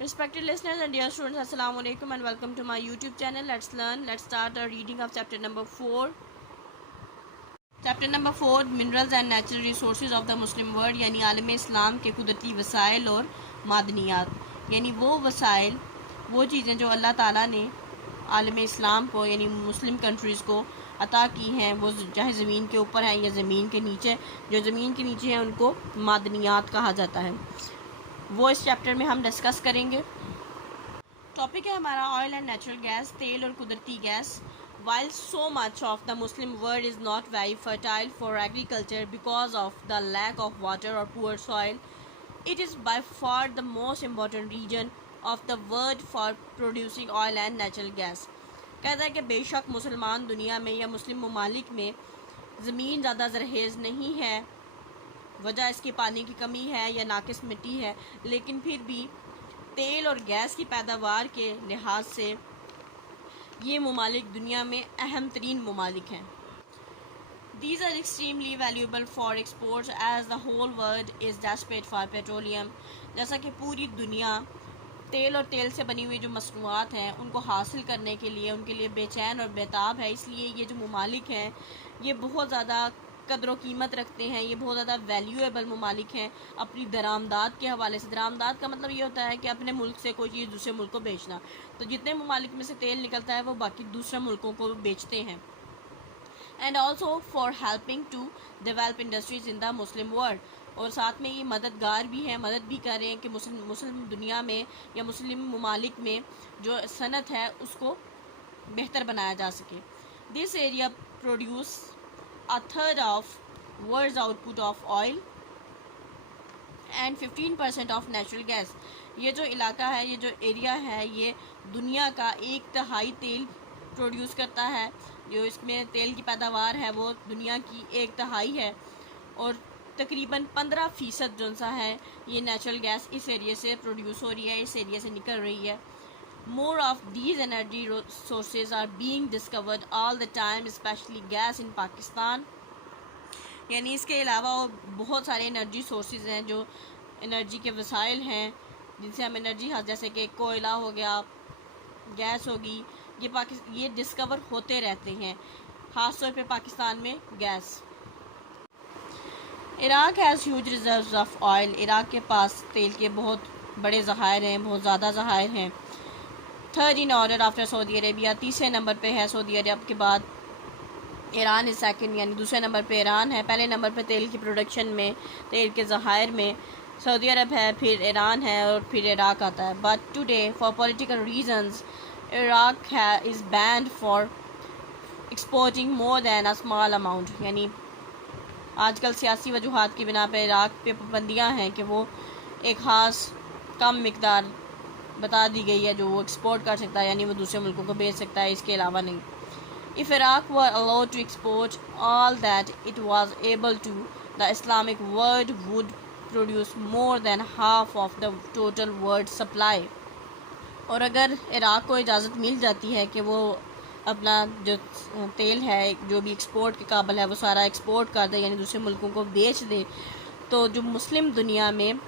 Respected listeners and dear students, Assalamu alaikum and welcome to my YouTube channel. Let's learn. Let's start our reading of chapter number 4. Chapter number 4, Minerals and Natural Resources of the Muslim World, यानी आलम इस्लाम के कुदरती वसाइल और मादनियात, यानी वो वसाइल, वो चीज़ें जो अल्लाह ताला ने आलम इस्लाम को यानी मुस्लिम कंट्रीज़ को अता की हैं, वो चाहे ज़मीन के ऊपर हैं या ज़मीन के नीचे। जो ज़मीन के नीचे हैं उनको मादनियात कहा जाता है, वो इस चैप्टर में हम डिस्कस करेंगे। टॉपिक है हमारा ऑयल एंड नेचुरल गैस, तेल और कुदरती gas. While so much of the Muslim world is not very fertile for agriculture because of the lack of water or poor soil, it is by far the most important region of the world for producing oil and natural gas. कहता है कि बेशक मुसलमान दुनिया में या मुस्लिम ममालिक में ज़मीन ज़्यादा ज़रखेज़ नहीं है, वजह इसकी पानी की कमी है या नाकिस मिट्टी है, लेकिन फिर भी तेल और गैस की पैदावार के लिहाज से ये ममालिक दुनिया में अहम तरीन ममालिक हैं। These are extremely valuable for exports as the whole world is desperate for petroleum. जैसा कि पूरी दुनिया तेल और तेल से बनी हुई जो मसनूआत हैं उनको हासिल करने के लिए उनके लिए बेचैन और बेताब है। इसलिए ये जो ममालिक हैं ये बहुत ज़्यादा कदर कीमत रखते हैं, ये बहुत ज़्यादा वैल्यूएबल ममालिक हैं अपनी दरामदाद के हवाले से। दरामदाद का मतलब ये होता है कि अपने मुल्क से कोई चीज़ दूसरे मुल्क को बेचना। तो जितने ममालिक में से तेल निकलता है वो बाकी दूसरे मुल्कों को बेचते हैं। And also for helping to develop industries in the Muslim world, और साथ में ये मददगार भी हैं, मदद भी कर रहे हैं कि मुस्लिम दुनिया में या मुस्लिम ममालिक में जो सनत है उसको बेहतर बनाया जा सके। This area produce a third of world's output of oil and 15% of natural gas. ये जो इलाका है, ये जो एरिया है, ये दुनिया का 1/3 तेल प्रोड्यूस करता है। जो इसमें तेल की पैदावार है वो दुनिया की 1/3 है, और तकरीबन 15% जो सा है ये नेचुरल गैस इस एरिया से प्रोड्यूस हो रही है, इस एरिया से निकल रही है। More of these energy sources are being discovered all the time, especially gas in Pakistan. यानी इसके अलावा और बहुत सारे एनर्जी सोर्सेज हैं जो एनर्जी के वसाइल हैं जिनसे हम एनर्जी, जैसे कि कोयला हो गया, गैस होगी, ये डिस्कवर होते रहते हैं, ख़ास तौर पे पाकिस्तान में gas. Iraq has huge reserves of oil. Iraq के पास तेल के बहुत बड़े ज़खायर हैं, बहुत ज़्यादा ज़खायर हैं। Third in order after Saudi Arabia, तीसरे नंबर पे है सऊदी अरब के बाद ईरान इज़ सेकंड, यानी दूसरे नंबर पे ईरान है। पहले नंबर पे तेल की प्रोडक्शन में, तेल के ज़खायर में सऊदी अरब है, फिर ईरान है और फिर इराक आता है। But today for political reasons Iraq is band for exporting more than a small amount, यानी आजकल सियासी वजूहात की बिना पर इराक पे पाबंदियाँ हैं कि वो एक ख़ास कम मिकदार बता दी गई है जो वो एक्सपोर्ट कर सकता है, यानी वो दूसरे मुल्कों को बेच सकता है, इसके अलावा नहीं। If Iraq were allowed to export all that it was able to, the Islamic world would produce more than half of the total world supply. और अगर इराक को इजाज़त मिल जाती है कि वो अपना जो तेल है जो भी एक्सपोर्ट के काबिल है वो सारा एक्सपोर्ट कर दे, यानी दूसरे मुल्कों को बेच दे, तो जो मुस्लिम दुनिया में,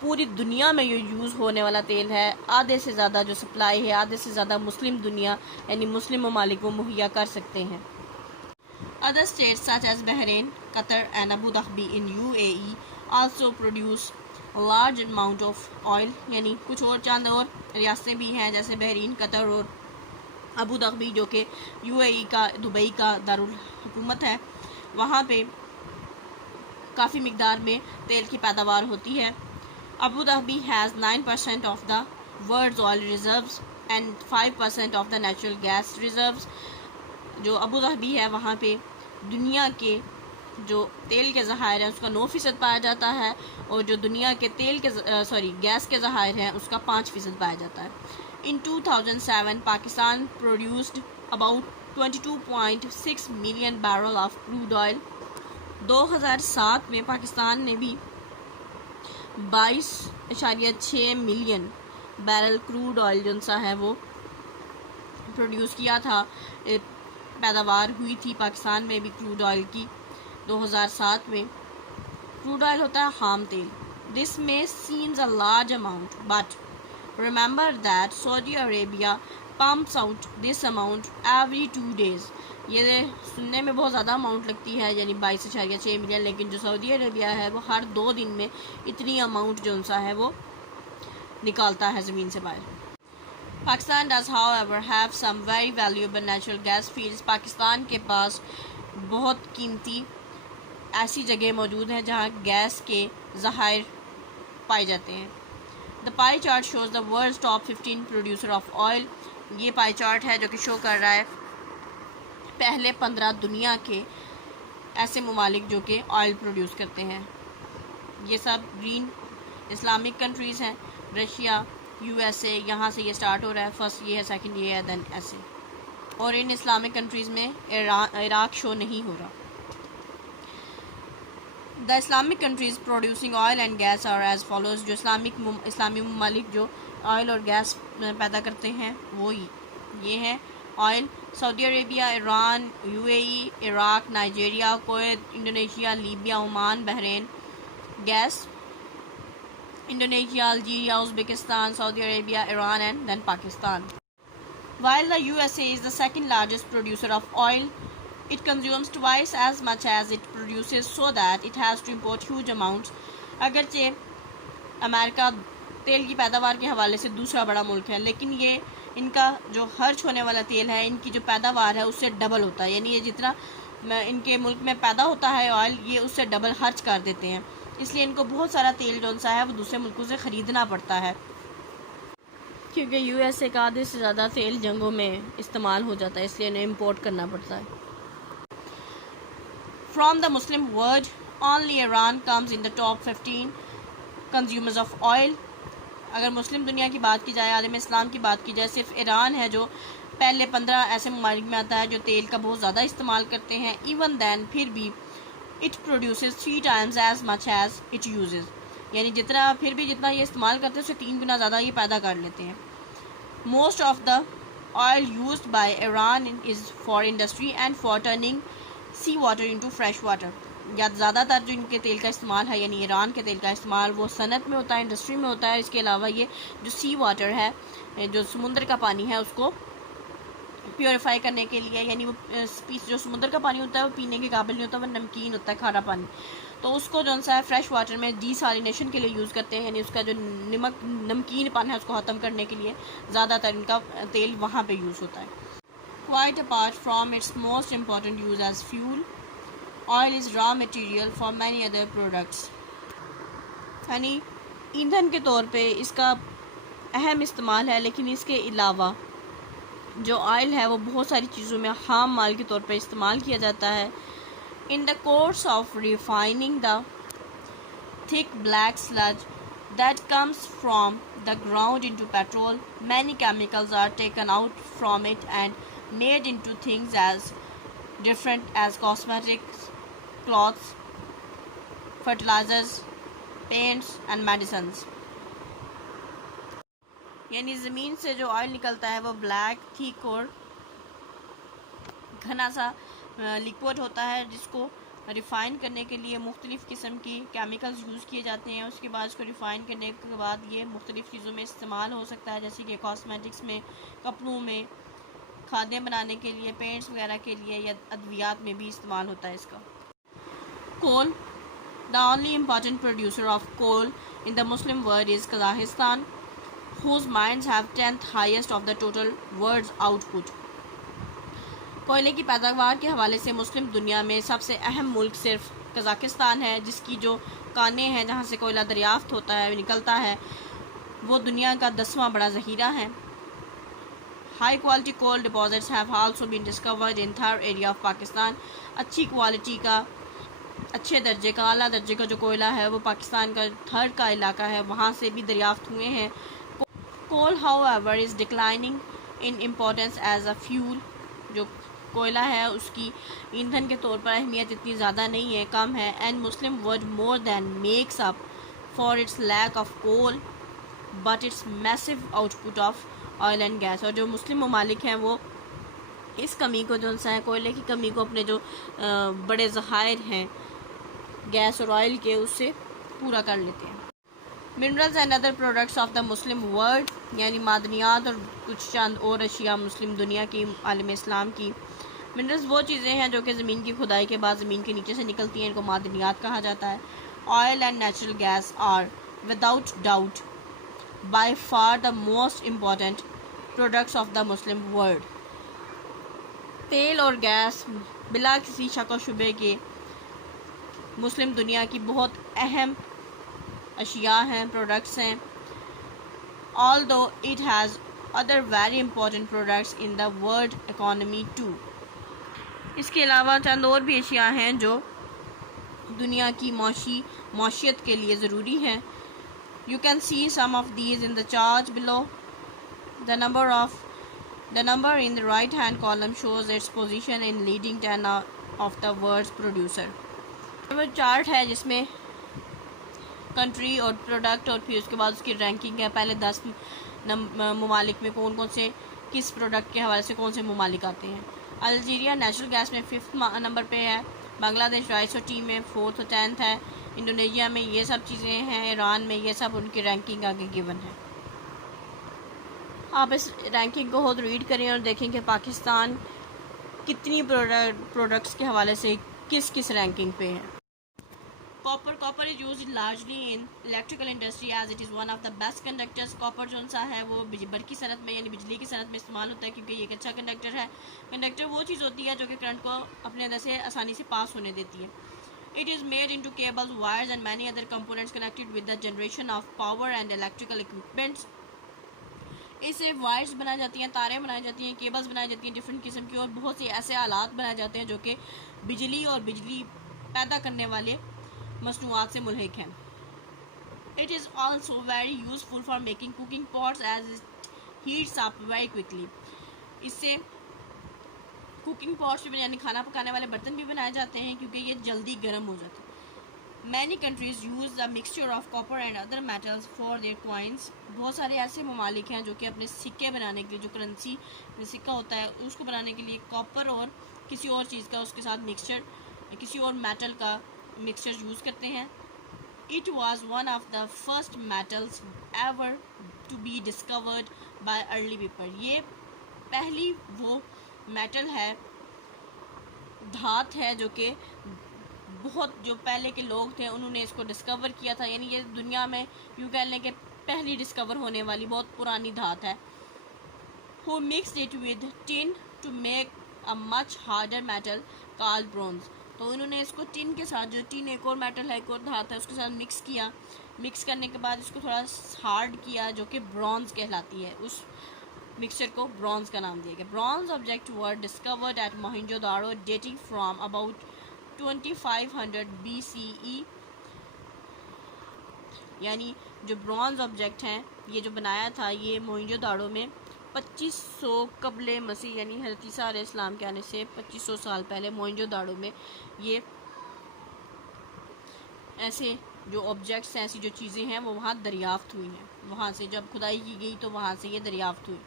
पूरी दुनिया में जो यूज़ होने वाला तेल है, आधे से ज़्यादा जो सप्लाई है, आधे से ज़्यादा मुस्लिम दुनिया यानी मुस्लिम ममालिक को मुहैया कर सकते हैं। Other states such as Bahrain, Qatar and Abu Dhabi in UAE also produce large amount of oil, यानी कुछ और चंद और रियासतें भी हैं जैसे बहरीन, कतर और अबू धाबी जो कि UAE का, दुबई का दारुल हुकूमत है, वहाँ पे काफ़ी मिकदार में तेल की पैदावार होती है। Abu Dhabi has 9% of the world's oil reserves and 5% of the natural gas reserves. जो अबू धाबी है वहाँ पे दुनिया के जो तेल के ज़खायर हैं उसका 9% पाया जाता है, और जो दुनिया के गैस के ज़खायर हैं उसका 5% पाया जाता है। In 2007 Pakistan produced about 22.6 million barrel of crude oil. 2007 में पाकिस्तान ने भी 22.6 मिलियन बैरल क्रूड ऑयल जो सा है वो प्रोड्यूस किया था, पैदावार हुई थी पाकिस्तान में भी क्रूड ऑयल की 2007 में। क्रूड ऑयल होता है खाम तेल, This may seem a large amount, but remember that Saudi Arabia pumps out this amount every 2 days. ये सुनने में बहुत ज़्यादा अमाउंट लगती है, यानी 22.6 मिलियन, लेकिन जो सऊदी अरेबिया है वो हर 2 दिन में इतनी अमाउंट जो सा है वो निकालता है ज़मीन से बाहर. Pakistan does however have some very valuable natural gas fields. Pakistan के पास बहुत कीमती ऐसी जगह मौजूद हैं जहाँ गैस के ज़खायर पाए जाते हैं. The pie chart shows the world top 15 producer of oil. ये पाई चार्ट है जो कि शो कर रहा है पहले 15 दुनिया के ऐसे ममालिक जो कि ऑयल प्रोड्यूस करते हैं. ये सब ग्रीन इस्लामिक कंट्रीज़ हैं. रशिया, यूएसए, यहाँ से ये स्टार्ट हो रहा है. फर्स्ट ये है, सेकंड ये है, देन ऐसे. और इन इस्लामिक कंट्रीज़ में इराक शो नहीं हो रहा. The Islamic countries producing oil and gas are as follows. जो इस्लामी ममालिक जो ऑयल और गैस पैदा करते हैं वो ये हैं. Oil Saudi Arabia, Iran, UAE, Iraq, Nigeria, Kuwait, Indonesia, Libya, Oman, Bahrain. Gas Indonesia, Algeria, Uzbekistan, Saudi Arabia, Iran and then Pakistan. While the USA is the second largest producer of oil, it consumes twice as much as it produces, so that it has to import huge amounts. अगरचे America तेल की पैदावार के हवाले से दूसरा बड़ा मुल्क है, लेकिन ये इनका जो खर्च होने वाला तेल है, इनकी जो पैदावार है उससे डबल होता है. यानी ये जितना इनके मुल्क में पैदा होता है ऑयल, ये उससे डबल खर्च कर देते हैं. इसलिए इनको बहुत सारा तेल जो सा है वो दूसरे मुल्कों से ख़रीदना पड़ता है, क्योंकि यूएसए का आधे से ज़्यादा तेल जंगों में इस्तेमाल हो जाता है, इसलिए इन्हें इम्पोर्ट करना पड़ता है. From the Muslim world only Iran comes in the top 15 consumers of oil. अगर मुस्लिम दुनिया की बात की जाए, आलम इस्लाम की बात की जाए, सिर्फ ईरान है जो पहले 15 ऐसे ममालिक में आता है जो तेल का बहुत ज़्यादा इस्तेमाल करते हैं. इवन दैन फिर भी it produces 3 times as much as it uses. यानी जितना ये इस्तेमाल करते हैं उससे 3 गुना ज़्यादा ये पैदा कर लेते हैं. Most of the oil used by Iran is for industry and for turning sea water into fresh water. या ज़्यादातर जो इनके तेल का इस्तेमाल है, यानी ईरान के तेल का इस्तेमाल, वो सनत में होता है, इंडस्ट्री में होता है. इसके अलावा ये जो सी वाटर है, जो समुद्र का पानी है, उसको प्योरीफाई करने के लिए, यानी वो जो समुद्र का पानी होता है वो पीने के काबिल नहीं होता, वो नमकीन होता है, खारा पानी. तो उसको जो सा है फ्रेश वाटर में डिसैलिनेशन के लिए यूज़ करते हैं, यानी उसका जो नमकीन पानी है उसको ख़त्म करने के लिए ज़्यादातर इनका तेल वहाँ पे यूज़ होता है. Quite apart from its most important use as fuel, oil is raw material for many other products. यानी ईंधन के तौर पे इसका अहम इस्तेमाल है, लेकिन इसके अलावा जो ऑयल है वो बहुत सारी चीज़ों में खाम माल के तौर पे इस्तेमाल किया जाता है. In the course of refining the thick black sludge that comes from the ground into petrol, many chemicals are taken out from it and made into things as different as cosmetics, clothes, fertilizers, paints and medicines. यानी ज़मीन से जो oil निकलता है वो black, thick और घना सा लिक्विड होता है, जिसको रिफ़ाइन करने के लिए मुख्तलिफ़ किस्म की केमिकल्स यूज़ किए जाते हैं. उसके बाद इसको रिफ़ाइन करने के बाद ये मुख्तलिफ़ चीज़ों में इस्तेमाल हो सकता है, जैसे कि कॉस्मेटिक्स में, कपड़ों में, खादें बनाने के लिए, पेंट्स वगैरह के लिए, या अद्वियात में भी इस्तेमाल होता है इसका. Coal. The only important producer of coal in the Muslim world is Kazakhstan, whose mines have 10th highest of the total world's output. कोयले की पैदावार के हवाले से मुस्लिम दुनिया में सबसे अहम मुल्क सिर्फ कज़ाकिस्तान है, जिसकी जो कानें हैं जहाँ से कोयला दरियाफ्त होता है, निकलता है, वो दुनिया का 10वां बड़ा ज़ख़ीरा है. High quality coal deposits have also been discovered in third area of Pakistan. अच्छी क्वालिटी का, अच्छे दर्जे का, आला दर्जे का जो कोयला है वो पाकिस्तान का थर्ड का इलाका है, वहाँ से भी दरियाफ्त हुए हैं. कोल however is declining in importance as a fuel. जो कोयला है उसकी ईंधन के तौर पर अहमियत इतनी ज़्यादा नहीं है, कम है. And Muslim world more than makes up for its lack of coal but its massive output of oil and gas. और जो मुस्लिम ममालिक हैं वो इस कमी को, जो सा है कोयले की कमी को, अपने जो बड़े ज़खायर हैं गैस और ऑयल के, उससे पूरा कर लेते हैं. Minerals and other products of the Muslim world, यानी मादनियात और कुछ चंद और अशिया मुस्लिम दुनिया की, आलम इस्लाम की। मिनरल्स वो चीज़ें हैं जो कि ज़मीन की खुदाई के बाद ज़मीन के नीचे से निकलती हैं, इनको मादनियात कहा जाता है। Oil and natural gas are without doubt by far the most important products of the Muslim world. तेल और गैस बिला किसी शक व शुबे के मुस्लिम दुनिया की बहुत अहम अशिया हैं, प्रोडक्ट्स हैं। Although it has other very important products in the world economy too. इसके अलावा चंद और भी अशिया हैं जो दुनिया की मौशियत के लिए ज़रूरी हैं। You can see some of these in the chart below. The number in the right hand column shows its position in leading 10 of the world's producer. Chart है जिसमें कंट्री और प्रोडक्ट और फिर उसके बाद उसकी रैंकिंग है। पहले 10 ममालिक में कौन कौन से किस प्रोडक्ट के हवाले से कौन से ममालिक आते हैं। अल्जीरिया नेचुरल गैस में 5th नंबर पे है। बांग्लादेश राइस और टी में 4th और 10th है। इंडोनेशिया में ये सब चीज़ें हैं। ईरान में ये सब उनकी रैंकिंग आगे गिवन है। आप इस रैंकिंग को खुद रीड करें और देखें कि पाकिस्तान कितनी प्रोडक्ट्स के हवाले से किस किस रैंकिंग पे है। Copper is used largely in electrical industry as it is one of the best conductors. Copper जो सा है वो बरकी सनत में यानी बिजली की सनत में इस्तेमाल होता है क्योंकि ये एक अच्छा कंडक्टर है। कंडक्टर वो चीज़ होती है जो कि करंट को अपने अंदर से आसानी से पास होने देती है। It is made into cables, wires and many other components connected with the generation of power and electrical equipments. इससे वायर्स बनाई जाती हैं, तारें बनाई जाती हैं, केबल्स बनाई जाती हैं डिफरेंट किस्म की, और बहुत से ऐसे आलात बनाए जाते हैं जो कि बिजली और बिजली पैदा करने वाले मसनूआत से मुल्हिक हैं। It is also very useful for making cooking pots as it heats up very quickly. इससे कुकिंग पॉट्स यानी खाना पकाने वाले बर्तन भी बनाए जाते हैं क्योंकि ये जल्दी गर्म हो जाते हैं। Many countries use the mixture of copper and other metals for their coins. बहुत सारे ऐसे ममालिक हैं जो कि अपने सिक्के बनाने के लिए, जो करेंसी सिक्का होता है उसको बनाने के लिए कॉपर और किसी और चीज़ का उसके साथ मिक्सचर, किसी और मेटल का मिक्सचर यूज़ करते हैं। It was one of the first metals ever to be discovered by early people. ये पहली वो मेटल है, धात है जो कि बहुत जो पहले के लोग थे उन्होंने इसको डिस्कवर किया था, यानी ये दुनिया में यूँ कह लें कि पहली डिस्कवर होने वाली बहुत पुरानी धात है। Who mixed it with tin to make a much harder metal called bronze. तो इन्होंने इसको टिन के साथ, जो टिन एक और मेटल है, एक और धात है, उसके साथ मिक्स किया। मिक्स करने के बाद इसको थोड़ा हार्ड किया जो कि ब्रॉन्ज कहलाती है। उस मिक्सचर को ब्रॉन्ज का नाम दिया गया। Bronze objects were discovered at Mohenjodaro dating from about 2500 BCE। यानी जो ब्रॉन्ज ऑब्जेक्ट हैं ये जो बनाया था ये मोहनजोदाड़ो में 2500 कबले मसीह यानी हज़रत ईसा अलैहिस्सलाम के आने से 2500 साल पहले मोहनजोदाड़ो में ये ऐसे जो ऑब्जेक्ट्स हैं, ऐसी जो चीज़ें हैं वो वहाँ दरियाफ्त हुई हैं। वहाँ से जब खुदाई की गई तो वहाँ से ये दरियाफ्त हुई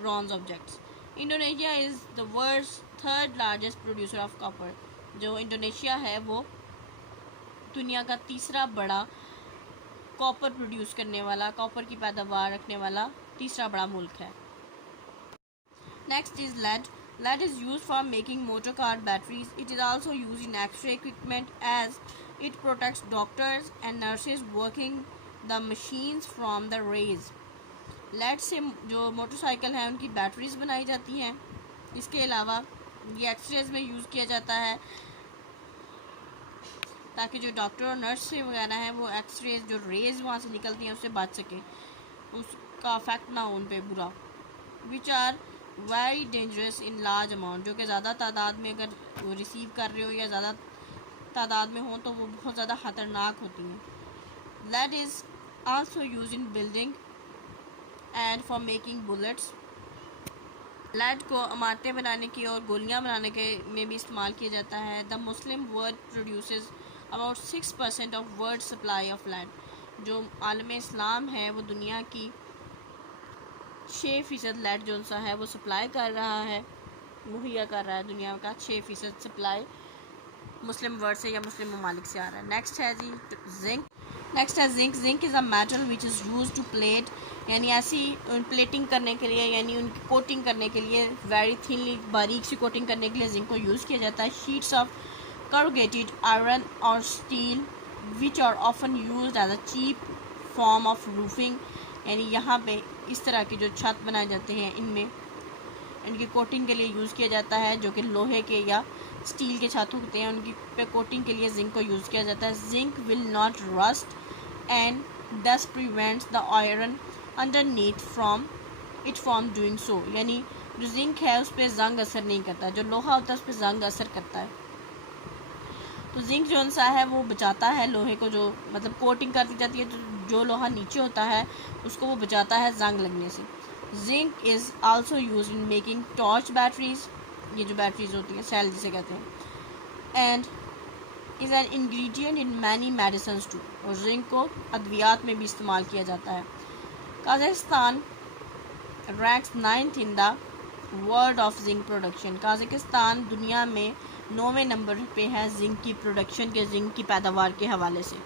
bronze objects. Indonesia is the world's 3rd largest producer of copper. जो इंडोनेशिया है वो दुनिया का 3रा बड़ा कॉपर प्रोड्यूस करने वाला, कॉपर की पैदावार रखने वाला 3रा बड़ा मुल्क है। Next is lead. Lead is used for making motor car batteries. It is also used in X-ray equipment as it protects doctors and nurses working the machines from the rays. Lead से जो motorcycle हैं उनकी batteries बनाई जाती हैं। इसके अलावा ये एक्सरेज में यूज़ किया जाता है ताकि जो डॉक्टर और नर्स वगैरह हैं वो एक्सरेज जो रेज वहाँ से निकलती हैं उससे बच सकें, उसका अफेक्ट ना हो उन पर बुरा। Which are very dangerous in large amount, जो कि ज़्यादा तादाद में अगर वो रिसीव कर रहे हो या ज़्यादा तादाद में हो तो वो बहुत ज़्यादा ख़तरनाक होती हैं। Lead is also use in building and for making bullets. Lead को इमारतें बनाने की और गोलियां बनाने के में भी इस्तेमाल किया जाता है। The Muslim world produces about 6% of world supply of lead. जो आलम इस्लाम है वो दुनिया की 6% लेड जो सा है वो सप्लाई कर रहा है, मुहैया कर रहा है। दुनिया का 6% सप्लाई मुस्लिम वर्ल्ड से या मुस्लिम ममालिक से आ रहा है। नेक्स्ट है जी जिंक। नेक्स्ट है zinc. Zinc is a metal which is use to plate, यानी ऐसी प्लेटिंग करने के लिए, यानी उनकी कोटिंग करने के लिए, वेरी थिनली बारीक सी कोटिंग करने के लिए जिंक को यूज़ किया जाता है। Sheets of corrugated iron or steel which are often used as a cheap form of roofing, यानी यहाँ पे इस तरह के जो छत बनाए जाते हैं इनमें इनकी कोटिंग के लिए यूज़ किया जाता है, जो कि लोहे के या स्टील के छत होते हैं, उनकी पे कोटिंग के लिए जिंक को यूज़ किया जाता है। Zinc will not rust and this prevents the iron underneath from it from doing so, यानी जो जिंक है उस पर जंग असर नहीं करता, जो लोहा होता है उस पर जंग असर करता है। तो जिंक जो सा है वो बचाता है लोहे को, जो मतलब कोटिंग कर दी जाती है, जो लोहा नीचे होता है उसको वो बचाता है जंग लगने से। Zinc is also use in making torch batteries, ये जो बैटरीज होती हैं सेल जिसे कहते हैं, and is an ingredient in many medicine too, और जिंक को अद्वियात में भी इस्तेमाल किया जाता है। Kazakhstan ranks 9th in the world of zinc production. Kazakhstan दुनिया में 9वें नंबर पे है जिंक की प्रोडक्शन के, जिंक की पैदावार के हवाले से।